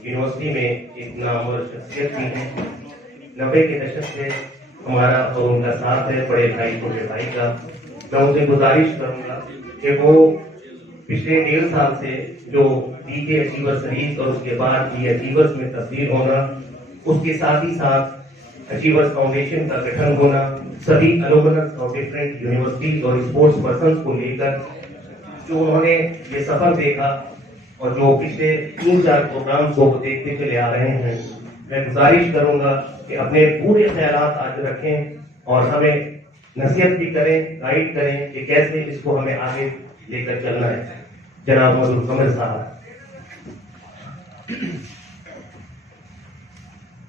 University में एक नामवर शख्सियत भी है। 90 के दशक से हमारा और उनका साथ है, बड़े भाई छोटे भाई का। मैं उनसे गुजारिश करूंगा कि वो पिछले 1.5 साल से जो डीके अचीवर सीरीज और उसके बाद डी अचीवर्स में तब्दील होना, उसके साथ ही साथ अचीवर्स फाउंडेशन का गठन होना, सभी अलुमनस और डिफरेंट यूनिवर्सिटीज और स्पोर्ट्स पर्सन को लेकर जो उन्होंने ये सफर देखा और जो पिछले 3-4 प्रोग्राम को देखते चले आ रहे हैं, मैं गुजारिश करूंगा कि अपने पूरे ख्यालात आज रखें और हमें नसीहत भी करें, गाइड करें कि कैसे इसको हमें आगे लेकर चलना है। जनाब मजूर कमर साहब,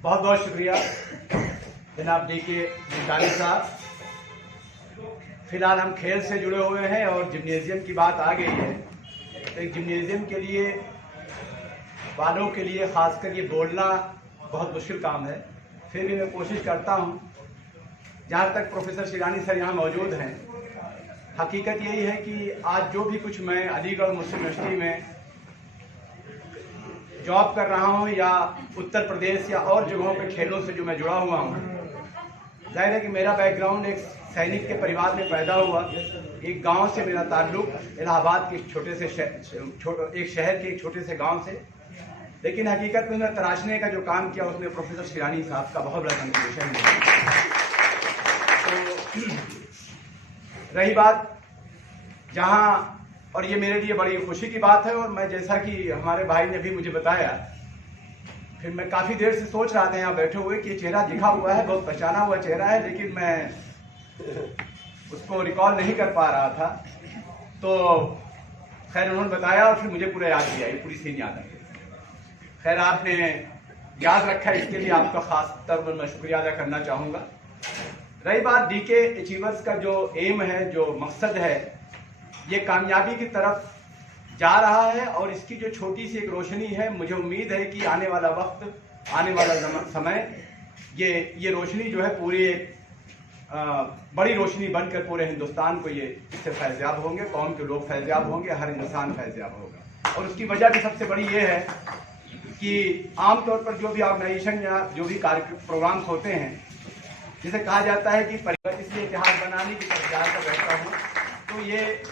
बहुत बहुत शुक्रिया जनाब डीके निकाली साहब। फिलहाल हम खेल से जुड़े हुए हैं और जिम्नेजियम की बात आ गई है, तो एक जिम्नेजियम के लिए वालों के लिए खासकर ये बोलना बहुत मुश्किल काम है। फिर भी मैं कोशिश करता हूँ, जहाँ तक प्रोफेसर शिरानी सर यहाँ मौजूद हैं, हकीकत यही है कि आज जो भी कुछ मैं अलीगढ़ मुस्लिम यूनिवर्सिटी में जॉब कर रहा हूँ या उत्तर प्रदेश या और जगहों पे खेलों से जो मैं जुड़ा हुआ हूँ, जाहिर है कि मेरा बैकग्राउंड एक सैनिक के परिवार में पैदा हुआ। एक गांव से मेरा ताल्लुक, इलाहाबाद के एक छोटे से शहर के एक छोटे से गांव से। लेकिन हकीकत में मैं तराशने का जो काम किया उसमें प्रोफेसर शिरानी साहब का बहुत बड़ा कंट्रीब्यूशन है। तो रही बात जहाँ, और ये मेरे लिए बड़ी खुशी की बात है, और मैं जैसा कि हमारे भाई ने भी मुझे बताया, फिर मैं काफ़ी देर से सोच रहा था यहाँ बैठे हुए कि चेहरा दिखा हुआ है, बहुत पहचाना हुआ चेहरा है, लेकिन मैं उसको रिकॉल नहीं कर पा रहा था। तो खैर उन्होंने बताया और फिर मुझे पूरा याद किया, ये पूरी सीन याद है। खैर आपने याद रखा, इसके लिए आपका खास तौर पर मैं शुक्रिया अदा करना चाहूँगा। रही बात डीके अचीवर्स का जो एम है, जो मकसद है, ये कामयाबी की तरफ जा रहा है और इसकी जो छोटी सी एक रोशनी है, मुझे उम्मीद है कि आने वाला वक्त, आने वाला समय ये रोशनी जो है पूरी एक बड़ी रोशनी बनकर पूरे हिंदुस्तान को ये इससे फैज़याब होंगे, कौम के लोग फैज़याब होंगे, हर इंसान फैज़याब होगा। और उसकी वजह भी सबसे बड़ी ये है कि आमतौर पर जो भी ऑर्गेनाइजेशन या जो भी प्रोग्राम्स होते हैं, जिसे कहा जाता है कि परिवर्तन, इसलिए इतिहास बनाने की तैयार कर बैठा हूँ, तो ये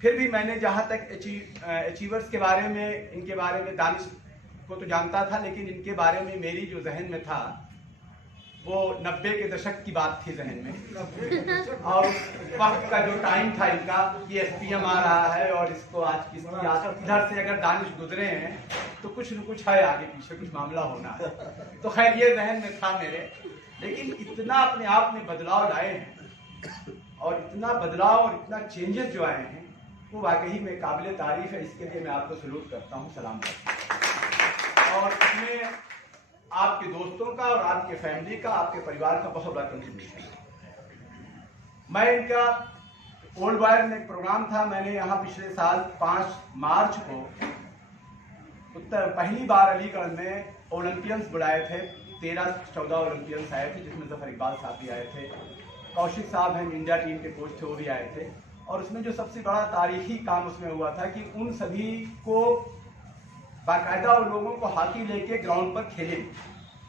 फिर भी मैंने जहाँ तक अचीवर्स के बारे में, इनके बारे में दानिश को तो जानता था, लेकिन इनके बारे में मेरी जो जहन में था वो 90 के दशक की बात थी जहन में। और वक्त का जो टाइम था इनका, ये एसपीएम आ रहा है और इसको आज इधर से अगर दानिश गुजरे हैं तो कुछ न कुछ है, आगे पीछे कुछ मामला होना है। तो खैर ये जहन में था मेरे, लेकिन इतना अपने आप में बदलाव लाए हैं और इतना बदलाव और इतना चेंजेस जो आए हैं, वो वाकई में काबिल तारीफ है। इसके लिए मैं आपको सलूट करता हूँ, सलाम करता हूँ। और इसमें आपके दोस्तों का और आपके फैमिली का, आपके परिवार का बहुत बड़ा कंट्रीब्यूशन है। मैं इनका ओल्ड वायर में एक प्रोग्राम था, मैंने यहाँ पिछले साल 5 मार्च को पहली बार अलीगढ़ में ओलंपियंस बुलाए थे। 13-14 ओलंपियंस आए थे, जिसमें जफर इकबाल साहब भी आए थे, कौशिक साहब हैं इंडिया टीम के कोच थे, वो भी आए थे। और उसमें जो सबसे बड़ा तारीखी काम उसमें हुआ था कि उन सभी को बाकायदा उन लोगों को हॉकी लेके ग्राउंड पर खेले।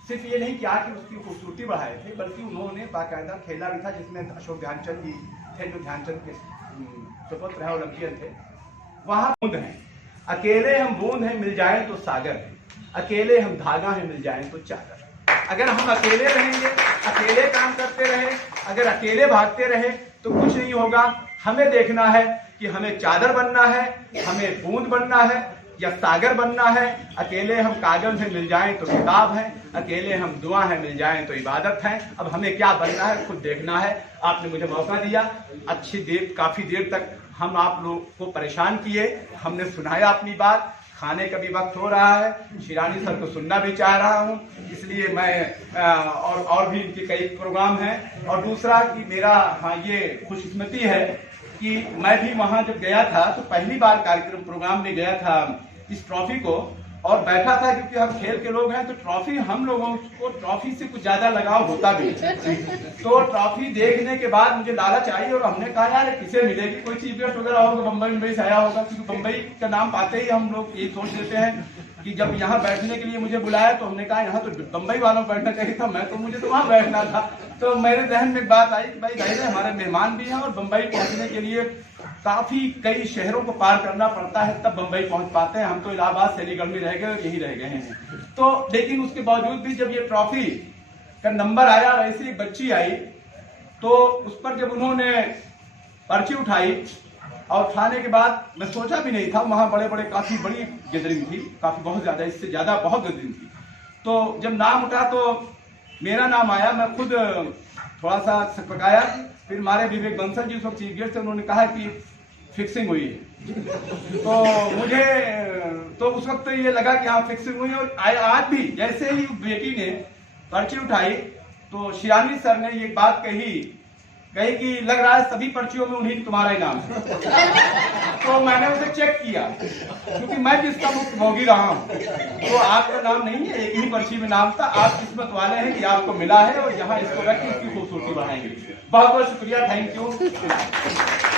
सिर्फ ये नहीं किया कि उसकी खूबसूरती बढ़ाए थे, बल्कि उन्होंने बाकायदा खेला भी था, जिसमें अशोक ध्यानचंद जी थे, जो ध्यानचंद के सुपुत्र हैं, ओलंपियन थे। वहाँ बूंद हैं, अकेले हम बूंद हैं, मिल जाएं तो सागर है, अकेले हम धागा हैं, मिल जाएं तो चादर। अगर हम अकेले रहेंगे, अकेले काम करते रहे, अगर अकेले भागते रहे तो कुछ नहीं होगा। हमें देखना है कि हमें चादर बनना है, हमें बूंद बनना है या सागर बनना है। अकेले हम कागज हैं, मिल जाएं तो किताब है, अकेले हम दुआ हैं, मिल जाएं तो इबादत है। अब हमें क्या बनना है खुद देखना है। आपने मुझे मौका दिया, काफ़ी देर तक हम आप लोग को परेशान किए, हमने सुनाया अपनी बात। खाने का भी वक्त हो रहा है, शिरानी सर को सुनना भी चाह रहा हूँ, इसलिए मैं और भी इनके कई प्रोग्राम हैं। और दूसरा कि मेरा ये खुशकिस्मती है कि मैं भी वहाँ जब गया था तो पहली बार कार्यक्रम प्रोग्राम में गया था इस ट्रॉफी को, और बैठा था क्योंकि हम खेल के लोग हैं, तो ट्रॉफी हम लोगों को ट्रॉफी से कुछ ज्यादा लगाव होता भी है। तो ट्रॉफी देखने के बाद मुझे लालच आई और हमने कहा यार किसे मिलेगी, कोई चीफ गेस्ट वगैरह होगा, मुंबई से आया होगा, क्योंकि मुंबई का नाम पाते ही हम लोग ये सोच लेते हैं कि जब यहाँ बैठने के लिए मुझे बुलाया तो हमने कहा यहाँ तो बम्बई वालों को बैठना चाहिए था, मुझे तो वहाँ बैठना था। तो मेरे जहन में एक बात आई कि भाई जाहिर है हमारे मेहमान भी हैं और बम्बई पहुँचने के लिए काफी कई शहरों को पार करना पड़ता है तब बम्बई पहुँच पाते हैं। हम तो इलाहाबाद सलीगढ़ में रह गए और यही रह गए हैं। तो लेकिन उसके बावजूद भी जब ये ट्रॉफी का नंबर आया, वैसे एक बच्ची आई तो उस पर जब उन्होंने पर्ची उठाई और उठाने के बाद मैं सोचा भी नहीं था, वहाँ बड़े बड़े काफी बड़ी गैदरिंग थी, काफी बहुत ज्यादा, इससे ज्यादा बहुत गैदरिंग थी। तो जब नाम उठा तो मेरा नाम आया, मैं खुद थोड़ा सा सकपकाया। फिर हमारे विवेक बंसल जी उस वक्त चीफ गेस्ट थे, उन्होंने कहा कि फिक्सिंग हुई है। तो मुझे तो उस वक्त ये लगा कि हाँ फिक्सिंग हुई। और आज भी जैसे ही बेटी ने पर्ची उठाई तो शिरानी सर ने ये बात कही कि लग रहा है सभी पर्चियों में उन्हीं तुम्हारा ही नाम है। तो मैंने उसे चेक किया क्योंकि मैं भी इसका मुक्त भोगी रहा हूँ। तो आपका नाम नहीं है, एक ही पर्ची में नाम था। आप किस्मत वाले हैं कि आपको मिला है और यहाँ इसको रख के इसकी खूबसूरती बढ़ाएंगे। बहुत बहुत शुक्रिया, थैंक यू।